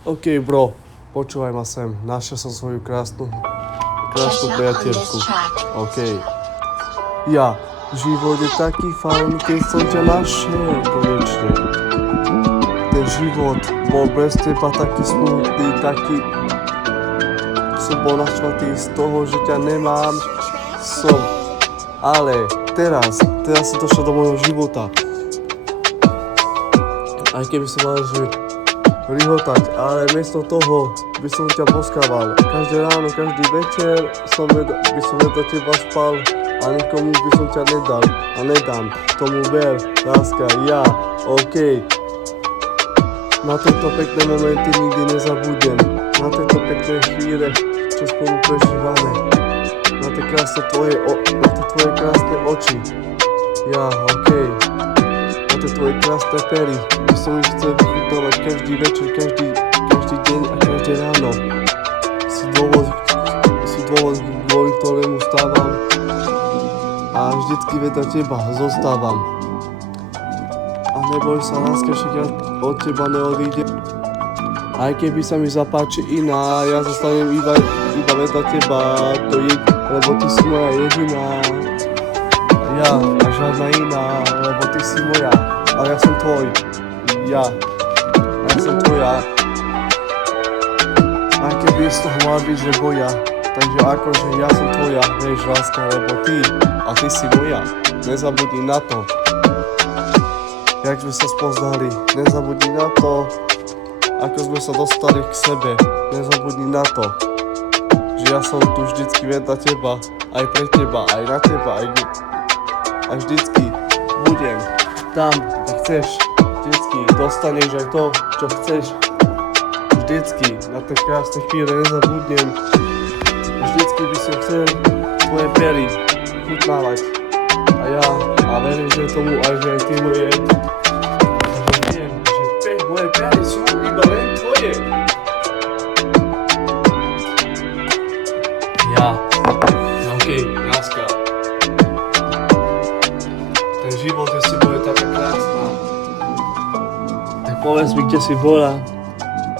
OK, bro, počúvaj ma sem. Našiel som svoju krásnu priateľku. OK. Ja, život je taký fajn, keď som ťa našiel konečne. Ten život bol bez teba taký smutný, taký... Som bol naštvatý z toho, že ťa nemám. Ale teraz som došiel do môjho života. Aj keby som mal, že rihotať, ale miesto toho by som ťa boskával. Každé ráno, každý večer by som vedľa teba spal a nikomu by som ťa nedal a nedám. Tomu ver, láska, ja, OK. Na tieto pekné momenty nikdy nezabudnem. Na tieto pekné chvíle, čo spolu prežívame. Na tie tvoje krásne oči. Ja, OK. Na tie tvoje krásne pery. By som ich chcel vychutnávať každý večer, každý deň a každé ráno. Si dôvod, kvôli ktorému stávam a vždycky vedľa teba zostávam. A neboj sa, láska, však ja od teba neodídem. Aj keby sa mi zapáči iná, ja zostanem iba vedľa teba, lebo ty si moja jediná. Ja a žiadna iná, lebo ty si moja, a ja som tvoj. Ja som tvoja. Aj keby z toho mal byť, že boja. Takže akože ja som tvoja, vieš, láska, lebo ty a ty si moja. Nezabudni na to. Jak sme sa spoznali, nezabudni na to. Ako sme sa dostali k sebe, nezabudni na to. Že ja som tu vždycky vedľa teba, aj pre teba, aj na teba, aj vždycky budem tam, kde chceš. Vždycky dostaneš aj to, čo chceš. Vždycky na tie krásne chvíle nezabudnem. Vždycky by som chcel tvoje pery chutnávať. A verím, že tomu aj, že aj ty moje. Viem, že moje pery sú iba len tvoje. Ja, OK, láska. Ten život je si bude taká krásna. Tak povedz mi, kde si bola,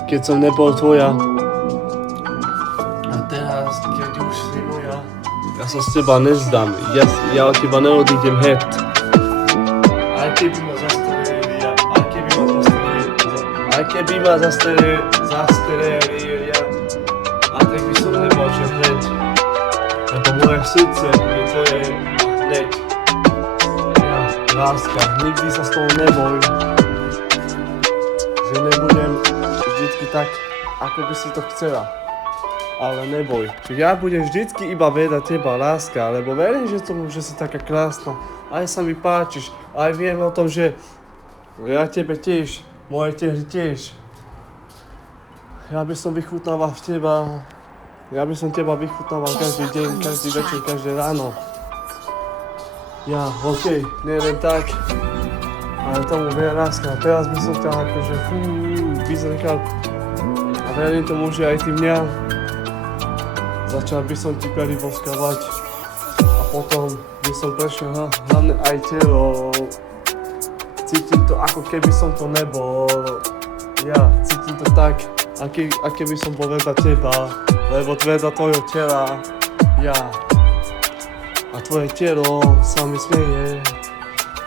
keď som nebol tvoja. A teraz, keď už si moja, ja sa z teba nezdám. Ja od teba neodídem hned. Aj keby ma zastrelili, a tak by som nebol, že hneď. Lebo moje srdce je tvoje hneď. Ja, láska, nikdy sa z toho neboj. Že nebudem vždycky tak, ako by si to chcela. Ale neboj. Ja budem vždycky iba vedľa teba, láska, lebo verím, že si taká krásna. Aj sa mi páčiš, aj viem o tom, že ja tebe tiež, moje tiež. Ja by som vychutnával teba. Ja by som teba vychutnával každý deň, každý večer, každé ráno. Ja, OK, neviem tak. Ale tomu ver, láska. Teraz by som ťa akože vyzrkal. A verím tomu, že aj ty mňa. Začal by som ti pery boskávať. A potom by som prešiel hlavne aj telo. Cítim to, ako keby som to nebol. Ja cítim to tak, aké by som bol vedľa teba. Lebo vedľa tvojho tela. Ja. A tvoje telo sa mi smeje.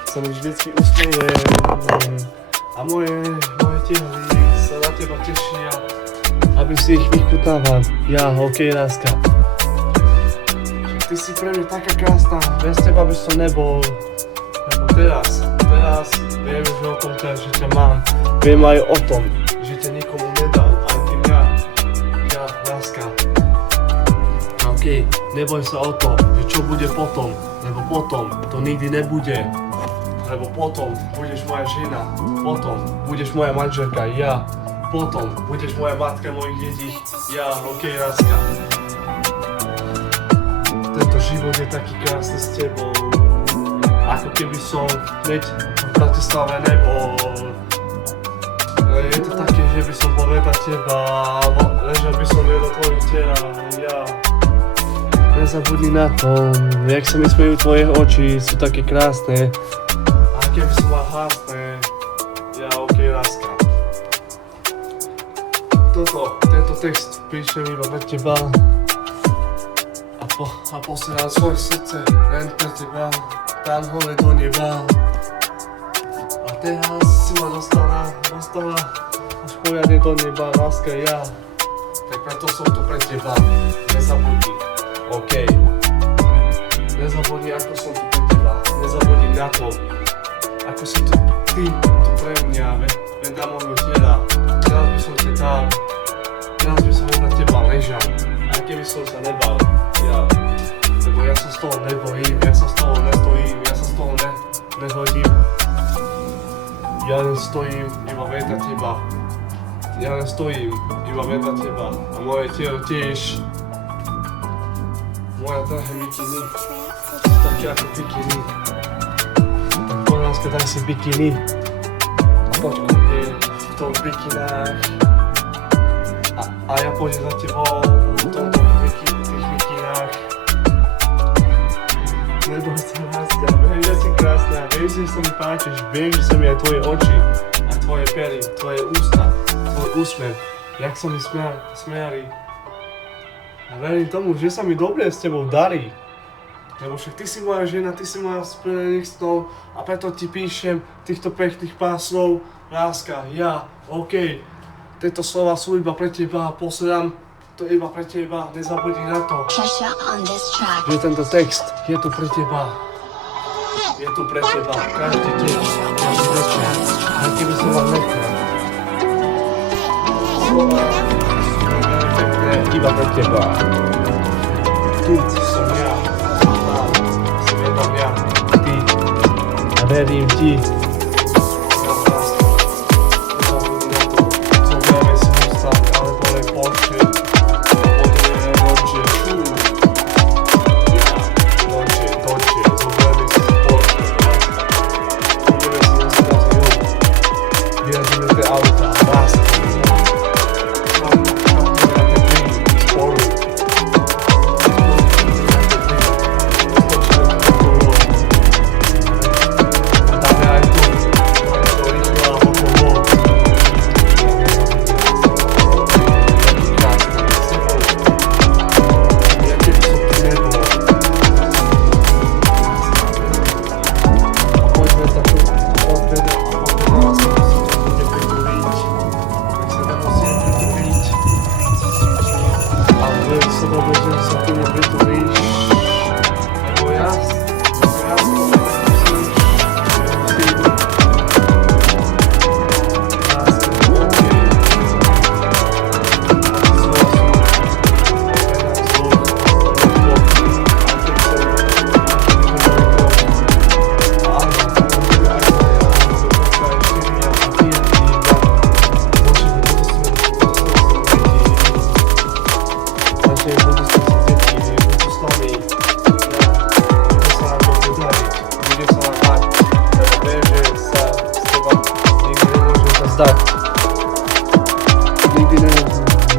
Sa mi vždycky usmieje. A moje tehly sa na teba tešia, aby si ich vychutnával. Ja, OK, láska. Ty si pre mňa taká krásna, bez teba by som nebol. Lebo teraz viem, že o tom že ťa mám. Viem aj o tom, že ťa nikomu nedám, aj ty mňa. Ja, láska. OK, neboj sa o to, že čo bude potom, lebo potom to nikdy nebude. Lebo potom budeš moja žena, potom budeš moja manželka, ja. Potom budeš moja matka mojich detí, ja, OK, láska. Tento život je taký krásny s tebou, ako keby som hneď v Bratislave nebol. Je to také, že by som bol vedľa teba, ležal by som vedľa tvojich tela, ja. Nezabudni na to, jak sa mi smejú tvoje oči, sú také krásne. A keby som mal hlasné, ja, OK, láska. tento text píšem iba pre teba a posielam svoje srdce len pre teba, tam hore do neba. A teraz si ma dostala až poriadne do neba, láska ja. Tak preto som tu pre teba, nezabudni, okej. Nezabudni, ako som tu pre teba, nezabudni na to, ako si tu ty tu pre mňa, vedľa môjho tela. Teraz by som ťa dal, teraz by som vedľa teba ležal, aj keby som sa nebal, ja. Lebo ja sa z toho nebojím, ja sa z toho nestojím, ja sa z toho nehodím. Ja len stojím iba vedľa teba. Ja len stojím iba vedľa teba a moje telo tiež. Moja drahé mikiny, také ako bikiny. Tak poľa, daj si bikiny a poď ku mne v tom bikinách. A ja pôjdem za tebou v tomto tých bikinách. Neboj sa, láska, viem, že si krásna, viem, že sa mi páčiš, viem, že sa mi aj tvoje oči a tvoje pery, tvoje ústa, tvoj úsmev, jak sa mi smiali. A verím tomu, že sa mi dobre s tebou darí. Lebo však ty si moja žena, ty si moja splnených snov a preto ti píšem týchto pekných pár slov. Láska, ja, okej. Tieto slova sú iba pre teba, posielam to iba pre teba, nezabudni na to. Že tento text je tu pre teba. Je tu pre teba, každý deň, každý večer, aj keby som vám nechal. Slova sú pekné iba pre teba. Tu som ja, som jednom ja, ty, a verím ti.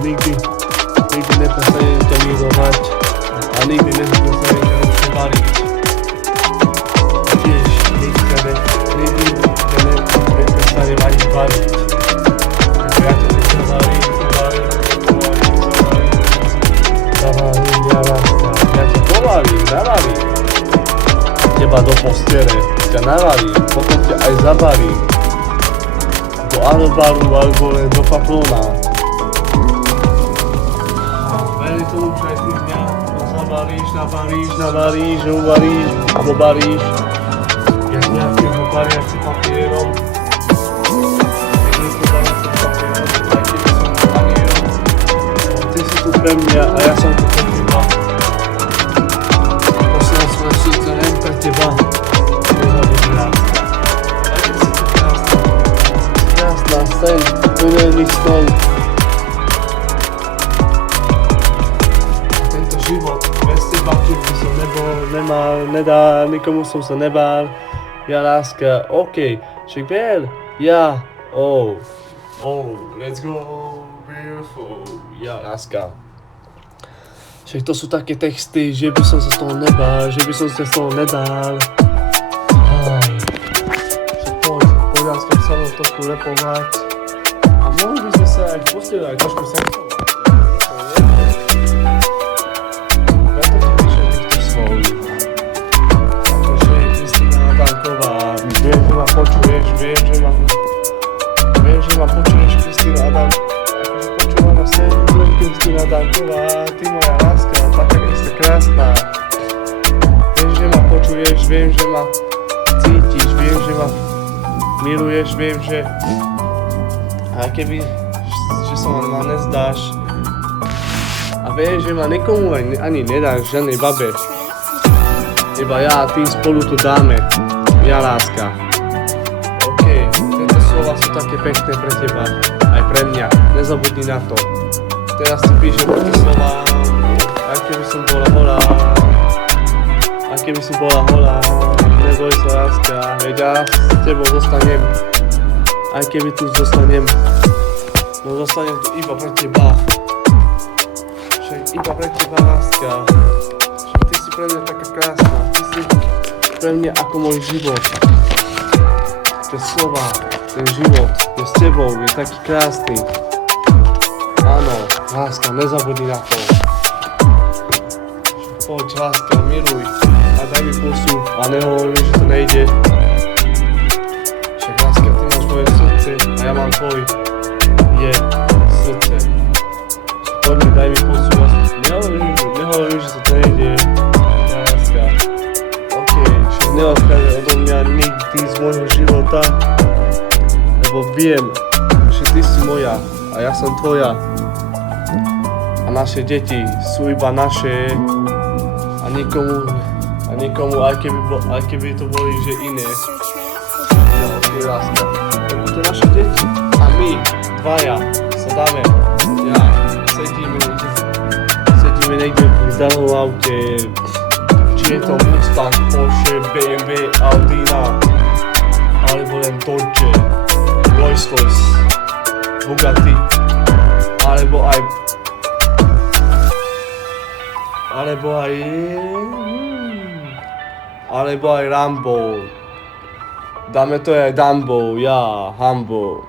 Nikdy neprestanem ťa milovať a nikdy neprestanem ťa lepšie variť. Tiež nikdy neprestanem ani variť. Ja ťa nechcem variť, zavarím, ja láska. Ja ťa povarím, navarím. Teba do postele, ťa navarím, potom ťa aj zavarím. Do arobaru alebo len do paplóna. Verím tomu, že aj ty mňa zavaríš, navaríš, uvaríš, obaríš. Jak nejakého bariaci papierom. Jak niekto bariaci papierom, aj keby som panierom. Ty si tu pre mňa a ja som tu pre teba. Posielam svoje srdce len pre teba. Nezabudni láska. Aj keď si tu krásna. Krásna sen, plnený snov. Život, bez teba tu by som nedal, nikomu som sa nebál. Ja láska, okej, však ver, ja, let's go, beautiful, ja láska. Však to sú také texty, že by som sa z toho nebál, že by som sa z toho nedal. Však poď láska, chcem trošku repovať. A mohli by sme sa aj v si aj trošku sexovať. Preto ti píšem týchto slov. Akože Kristína Adamková, viem, že ma počuješ, viem, že ma počuješ, Kristína Adam. Akože počúva na sebe, Kristína Adamková, ty moja láska, taká istá krásna. Viem, že ma počuješ, viem, že ma cítiš, viem, že ma miluješ, viem, že aj keby, že sa ma nezdáš a viem, že ma nikomu ani nedáš, žiadnej babe, iba ja a ty spolu to dáme, ja láska. OK, tieto slova sú také pekné pre teba, aj pre mňa, nezabudni na to. Teraz ti píšem také slova, aj keby som bola holá, aj keby si bola holá, neboj sa láska, veď ja s tebou zostanem, aj keby tu zostanem, no zostanem tu iba pre teba, však iba pre teba láska, však ty si pre mňa taká krásna, ty si pre mňa ako môj život, tie slova, ten život je s tebou, je taký krásny, áno, láska, nezabudni na to, poď láska, miluj. A daj mi pusu a nehovor mi, že to nejde. Však láska, ty máš moje srdce a ja mám tvoj srdce. Poď mi, daj mi pusu a nehovor mi, že to nejde. Ja láska. OK, však neodchádza odo mňa nikdy z môjho života, lebo viem, že ty si moja a ja som tvoja. A naše deti sú iba naše a nikomu, aj keby to boli, že iné. Ja, ok, láska. To sú naše deti. A my, dvaja, sa dáme. Ja, sedíme niekde v danom aute. Či je to Mustang, Porsche, BMW, Audina, alebo len Dodge, Rolls-Royce, Bugatti, alebo aj Rambo. Dáme to aj Dumbo, ja, Hambo.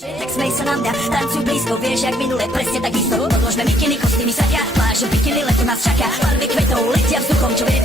Tak smej sa na mňa, tancuj blízko, vieš jak minule, presne tak isto. Odložme mikiny, kostýmy, sakia, pláže, bikiny, leto nás čaká. Barvy kvetov letia vzduchom, čo vie